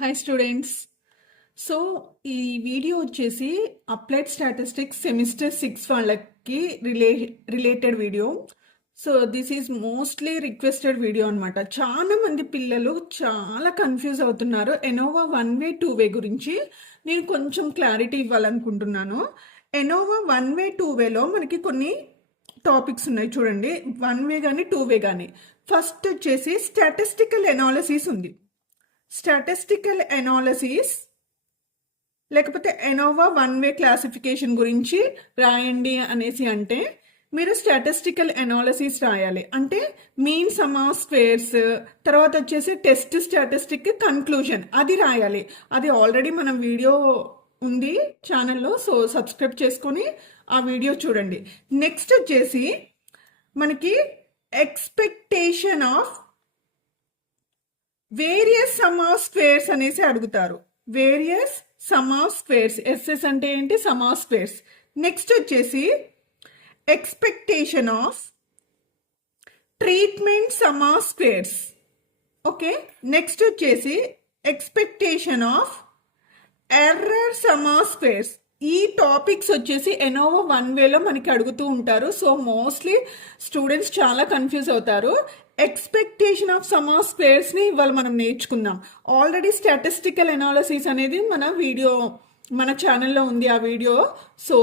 Hi students. So ఈ video వచ్చేసి applied statistics semester 6 వాళ్ళకి related video. So this is mostly requested video అనమాట. చాలా మంది పిల్లలు చాలా కన్ఫ్యూజ్ అవుతున్నారు ఎనోవా 1 వే 2 వే గురించి. నేను కొంచెం క్లారిటీ ఇవ్వాలనుకుంటున్నాను. ఎనోవా 1 వే 2 వేలో మనకి కొన్ని టాపిక్స్ ఉన్నాయి చూడండి. 1 వే కానీ 2 వే కానీ. ఫస్ట్ వచ్చేసి స్టాటిస్టికల్ ఎనాలిసిస్ ఉంది. స్టాటిస్టికల్ ఎనాలిసిస్ లేకపోతే ఎనోవా 1 వే క్లాసిఫికేషన్ గురించి రాయండి అనేసి అంటే మీరు స్టాటిస్టికల్ ఎనాలిసిస్ రాయాలి. అంటే మీన్ సమ్ ఆఫ్ స్క్వేర్స్, తర్వాత వచ్చేసి టెస్ట్ స్టాటిస్టిక్ కన్క్లూజన్ అది రాయాలి. అది ఆల్రెడీ మనం వీడియో ఉంది ఛానల్లో, సో సబ్స్క్రైబ్ చేసుకొని ఆ వీడియో చూడండి. నెక్స్ట్ వచ్చేసి మనకి expectation of various sum of squares అనేసి అడుగుతారు. Various sum of squares, SS అంటే ఏంటి? Sum of squares. నెక్స్ట్ వచ్చేసి expectation of treatment sum of squares. Okay. Next వచ్చేసి expectation of error sum of squares. ఈ టాపిక్స్ వచ్చేసి ఎనోవా 1 వేలో మనకి అడుగుతూ ఉంటారు. సో మోస్ట్లీ స్టూడెంట్స్ చాలా కన్ఫ్యూజ్ అవుతారు. Expectation of sum of squares ని ఇవాళ మనం నేర్చుకుందాం. ఆల్రెడీ స్టాటిస్టికల్ ఎనాలిసిస్ అనేది మన ఛానల్లో ఉంది ఆ వీడియో. సో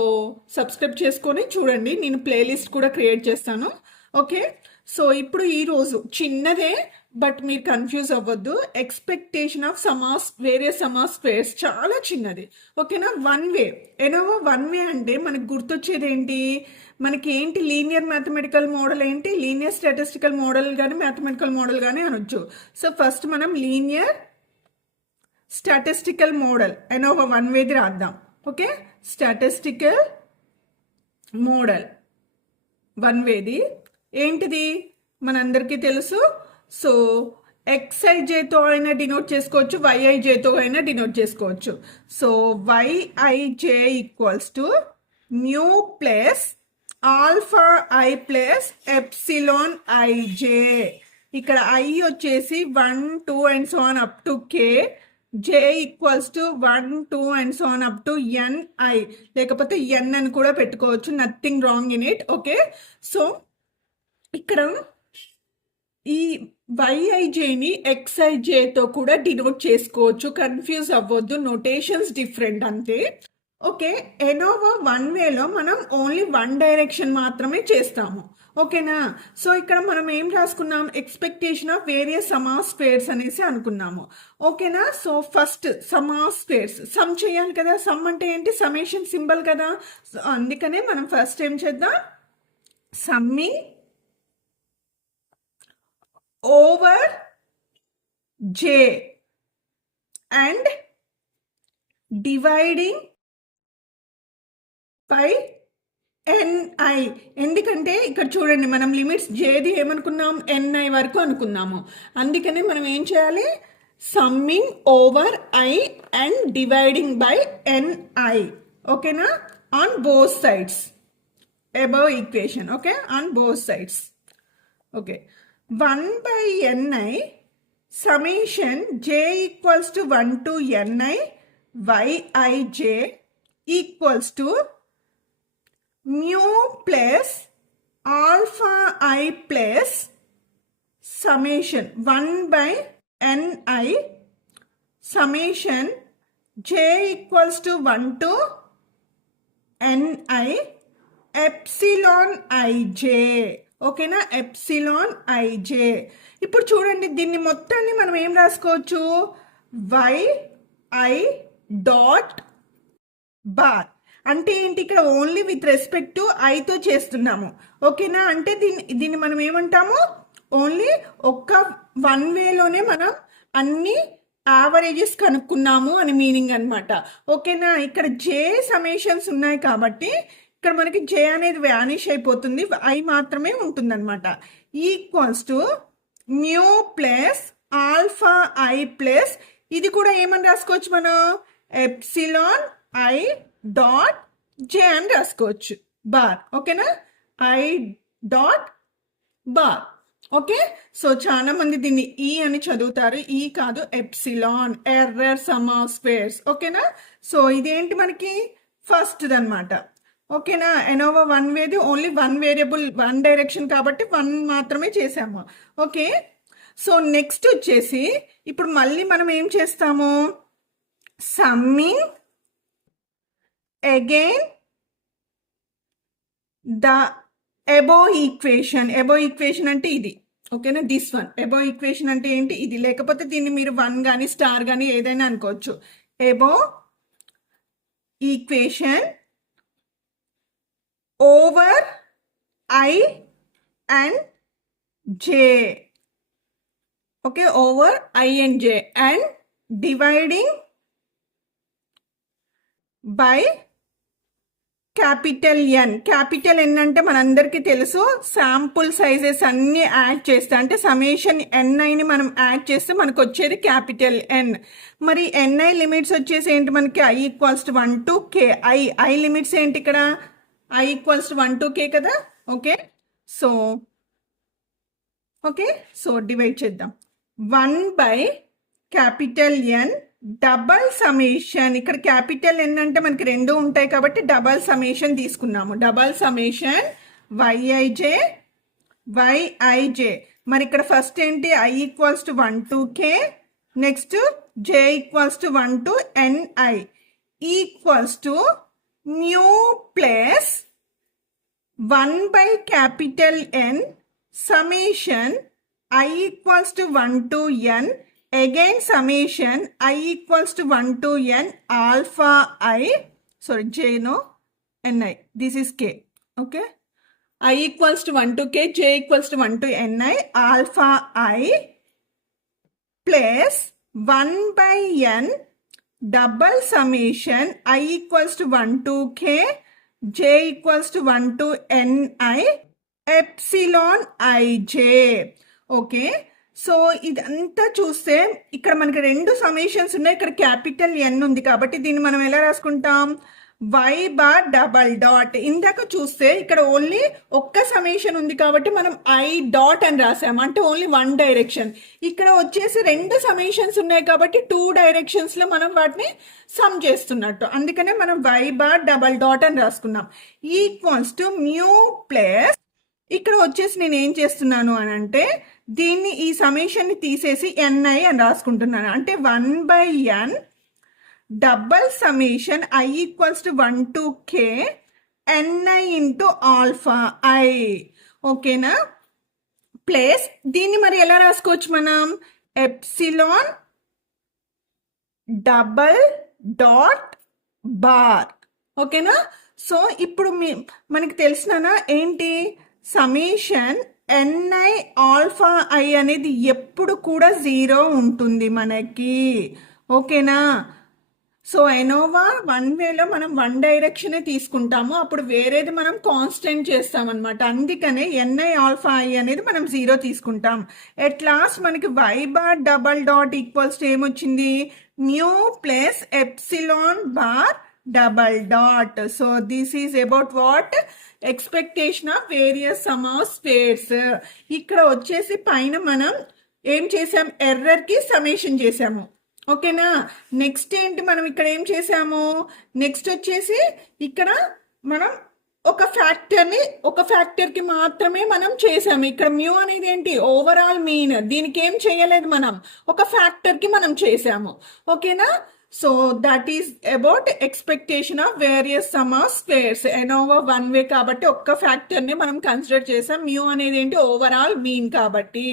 సబ్స్క్రైబ్ చేసుకొని చూడండి. నేను ప్లేలిస్ట్ కూడా క్రియేట్ చేస్తాను. ఓకే. సో ఇప్పుడు ఈరోజు చిన్నదే, బట్ మీరు కన్ఫ్యూజ్ అవ్వద్దు. Expectation of various sum of squares చాలా చిన్నది. ఓకేనా? 1 వే, ఎనోవా 1 వే అంటే మనకు గుర్తొచ్చేది ఏంటి? మనకి ఏంటి? లీనియర్ మ్యాథమెటికల్ మోడల్ ఏంటి? లీనియర్ స్టాటిస్టికల్ మోడల్ కానీ మ్యాథమెటికల్ మోడల్ కానీ అనొచ్చు. సో ఫస్ట్ మనం లీనియర్ స్టాటిస్టికల్ మోడల్ ఎనోవా 1 వేది రాద్దాం. ఓకే. స్టాటిస్టికల్ మోడల్ 1 వేది ఏంటిది మనందరికీ తెలుసు. సో XIJతో అయినా డినోట్ చేసుకోవచ్చు, YIJతో అయినా డినోట్ చేసుకోవచ్చు. So YIJ equals to nu plus alpha I plus epsilon IJ. ఇక్కడ I వచ్చేసి 1 2 and so on up to K. J equals to 1 2 and so on up to NI, లేకపోతే N అని కూడా పెట్టుకోవచ్చు. Nothing wrong in it. Okay. So ఇక్కడ ఈ YIJని XIJతో కూడా denote చేసుకోవచ్చు. కన్ఫ్యూజ్ అవ్వద్దు, నోటేషన్స్ డిఫరెంట్ అంతే. ఓకే. ఎనోవా 1 వేలో మనం ఓన్లీ 1 డైరెక్షన్ మాత్రమే చేస్తాము. ఓకేనా? సో ఇక్కడ మనం ఏం రాసుకున్నాం? Expectation of various sum of squares అనేసి అనుకున్నాము. ఓకేనా? So first some of squares, some చేయాలి కదా. సమ్ అంటే ఏంటి? సమేషన్ సింబల్ కదా. సో అందుకనే మనం ఫస్ట్ ఏం చేద్దాం? Summing over J and dividing by NI. ఎందుకంటే ఇక్కడ చూడండి, మనం లిమిట్స్ Jది ఏమనుకున్నాం? NI వరకు అనుకున్నాము. అందుకనే మనం ఏం చేయాలి? Summing over I and dividing by NI. ఓకేనా? On both sides above equation. Okay. On both sides. Okay. 1 by NI summation J equals to 1 to NI YIJ equals to mu plus alpha I plus summation 1 by NI summation J equals to 1 to NI epsilon IJ. ఓకేనా? Epsilon IJ. ఇప్పుడు చూడండి, దీన్ని మొత్తాన్ని మనం ఏం రాసుకోవచ్చు? YI dot bar అంటే ఏంటి? ఇక్కడ ఓన్లీ విత్ రెస్పెక్ట్ టు ఐతో చేస్తున్నాము. ఓకేనా? అంటే దీన్ని మనం ఏమంటాము? ఓన్లీ ఒక్క 1 వేలోనే మనం అన్ని యావరేజెస్ కనుక్కున్నాము అని మీనింగ్ అనమాట. ఓకేనా? ఇక్కడ J సಮೇషన్స్ ఉన్నాయి కాబట్టి ఇక్కడ మనకి J అనేది వ్యానిష్ అయిపోతుంది, I మాత్రమే ఉంటుంది అనమాట. Equals to nu plus alpha I plus ఇది కూడా ఏమని రాసుకోవచ్చు మనం? ఎప్సిలాన్ I డాట్ J అని రాసుకోవచ్చు. బార్. ఓకేనా? I dot bar. Okay, so చాలా మంది దీన్ని ఈ అని చదువుతారు, ఈ కాదు, epsilon, error sum of squares. ఓకేనా, సో ఇదేంటి మనకి ఫస్ట్ అనమాట. ఓకేనా, ఎనోవా వన్ వేది only one variable, one direction కాబట్టి వన్ మాత్రమే చేసాము. ఓకే, సో నెక్స్ట్ వచ్చేసి ఇప్పుడు మళ్ళీ మనం ఏం చేస్తాము, summing again the above equation. Above equation అంటే ఇది. ఓకేనా, దిస్ వన్. ఎబో ఈక్వేషన్ అంటే ఏంటి, ఇది. లేకపోతే దీన్ని మీరు వన్ కానీ స్టార్ కానీ ఏదైనా అనుకోవచ్చు. Above equation over I and J. Okay, over I and J and dividing by capital N. Capital N అంటే మనందరికీ తెలుసు, శాంపుల్ సైజెస్ అన్ని యాడ్ చేస్తే, అంటే సమేషన్ ఎన్ఐని మనం యాడ్ చేస్తే మనకు వచ్చేది క్యాపిటల్ ఎన్. మరి ఎన్ఐ లిమిట్స్ వచ్చేసి ఏంటి మనకి, I equals to 1 to k. I limits ఏంటి ఇక్కడ, I equals to 1 to k కదా. ఓకే, సో డివైడ్ చేద్దాం. 1 by capital N double summation. ఇక్కడ క్యాపిటల్ ఎన్ అంటే మనకి రెండు ఉంటాయి కాబట్టి డబల్ సమేషన్ తీసుకున్నాము. Double summation YIJ. మరి ఇక్కడ ఫస్ట్ ఏంటి, I equals to 1 to k, next J equals to 1 to ni equals to nu plus 1 by capital N summation I equals to 1 to n, again summation I equals to 1 to n alpha I, sorry j no, ni, this is k. Okay, I equals to 1 to k, j equals to 1 to ni alpha I plus 1 by n double summation I equals to 1 to k, j equals to 1 to ni epsilon ij. Okay, so ఇదంతా చూస్తే ఇక్కడ మనకి రెండు సమేషన్స్ ఉన్నాయి. ఇక్కడ capital ఎన్ ఉంది కాబట్టి దీన్ని మనం ఎలా రాసుకుంటాం, వై బార్ డబల్ డాట్. ఇందాక చూస్తే ఇక్కడ ఓన్లీ ఒక్క సమేషన్ ఉంది కాబట్టి మనం ఐ డాట్ అని రాసాము, అంటే ఓన్లీ వన్ డైరెక్షన్. ఇక్కడ వచ్చేసి రెండు సమేషన్స్ ఉన్నాయి కాబట్టి టూ డైరెక్షన్స్ లో మనం వాటిని సమ్ చేస్తున్నట్టు, అందుకనే మనం వై బార్ డబల్ డాట్ అని రాసుకున్నాం. ఈక్వల్స్ టు మ్యూ ప్లస్, ఇక్కడ వచ్చేసి నేను ఏం చేస్తున్నాను అని అంటే దీన్ని, ఈ సమేషన్ని తీసేసి ఎన్ఐ అని రాసుకుంటున్నాను. అంటే 1 by n double summation I equals to 1 to k ni into alpha I. ఓకేనా, ప్లస్ దీన్ని మరి ఎలా రాసుకోవచ్చు మనం, ఎప్సిలాన్ డబల్ డాట్ బార్. ఓకేనా, సో ఇప్పుడు మనకి తెలిసినా ఏంటి, సమేషన్ ఎన్ఐ ఆల్ఫా ఐ అనేది ఎప్పుడు కూడా 0 ఉంటుంది మనకి. ఓకేనా, సో ఎనోవా వన్ వేలో మనం వన్ డైరెక్షనే తీసుకుంటాము, అప్పుడు వేరేది మనం కాన్స్టెంట్ చేస్తాం అనమాట. అందుకనే ఎన్ఐ ఆల్ఫా ఐ అనేది మనం 0 తీసుకుంటాం. ఎట్ లాస్ట్ మనకి Y bar double dot equals to ఏమొచ్చింది, mu plus epsilon bar double dot. So this is about what, expectation of various sum of squares. ఇక్కడ వచ్చేసి పైన మనం ఏం చేసాం, ఎర్రర్ కి సమేషన్ చేసాము. ఓకేనా, నెక్స్ట్ ఏంటి మనం ఇక్కడ ఏం చేసాము, నెక్స్ట్ వచ్చేసి ఇక్కడ మనం ఒక ఫ్యాక్టర్ కి మాత్రమే మనం చేసాము. ఇక్కడ మ్యూ అనేది ఏంటి, ఓవరాల్ మీన్. దీనికి ఏం చేయలేదు మనం, ఒక ఫ్యాక్టర్ కి మనం చేసాము. ఓకేనా, so that is about expectation of various sum of squares. Innova one way కాబట్టి ఒక్క ఫ్యాక్టర్ ని మనం కన్సిడర్ చేసాం. మ్యూ అనేది ఏంటి, ఓవరాల్ మీన్ కాబట్టి.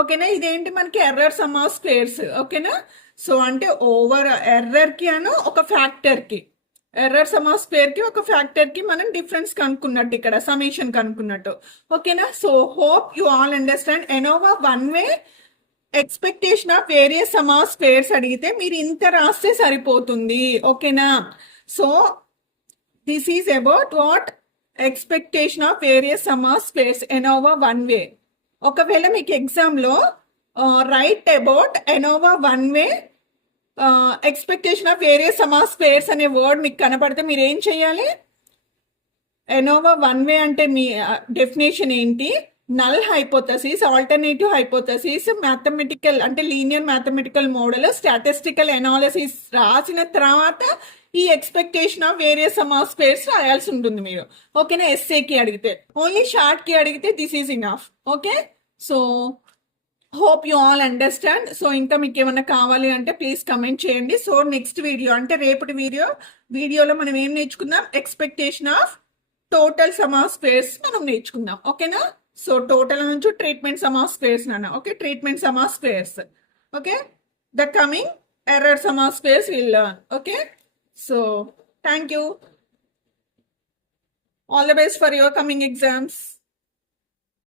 ఓకేనా, ఇదేంటి మనకి ఎర్రర్ సమ్ ఆఫ్ స్క్వేర్స్. ఓకేనా, సో అంటే ఓవర్ ఎర్రర్ కి అను ఒక ఫ్యాక్టర్ కి, ఎర్రర్ సమ్ ఆఫ్ స్క్వేర్ కి ఒక ఫ్యాక్టర్ కి మనం డిఫరెన్స్ కనుక్కున్నట్టు, ఇక్కడ సమేషన్ కనుక్కున్నట్టు. ఓకేనా, so hope you all understand. Innova one way expectation of various sum of squares అడిగితే మీరు ఇంత రాస్తే సరిపోతుంది. ఓకేనా, so this is about what, expectation of various sum of squares Innova one way. ఒకవేళ మీకు ఎగ్జామ్లో write about Innova one way expectation of various sum of squares అనే వర్డ్ మీకు కనపడితే మీరు ఏం చేయాలి, ఎనోవా వన్ వే అంటే మీ డెఫినేషన్ ఏంటి, null hypothesis, alternative hypothesis, mathematical అంటే linear mathematical model, statistical analysis రాసిన తర్వాత ఈ expectation of various sum of squares రాయాల్సి ఉంటుంది మీరు. ఓకేనా? ఎస్ఏకి అడిగితే, ఓన్లీ షార్ట్ కి అడిగితే this is enough. Okay, so hope you all understand. So ఇంకా మీకు ఏమైనా కావాలి అంటే ప్లీజ్ కమెంట్ చేయండి. సో నెక్స్ట్ వీడియో అంటే రేపటి వీడియోలో మనం ఏం నేర్చుకుందాం? Expectation of total some of squares మనం నేర్చుకుందాం. ఓకేనా? సో టోటల్ నుంచి ట్రీట్మెంట్ సమ్ ఆఫ్ స్క్వేర్స్ నాన్న. Okay, treatment sum of squares. Okay, the coming error sum of squares will learn. Okay, so thank you. All the best for your coming exams.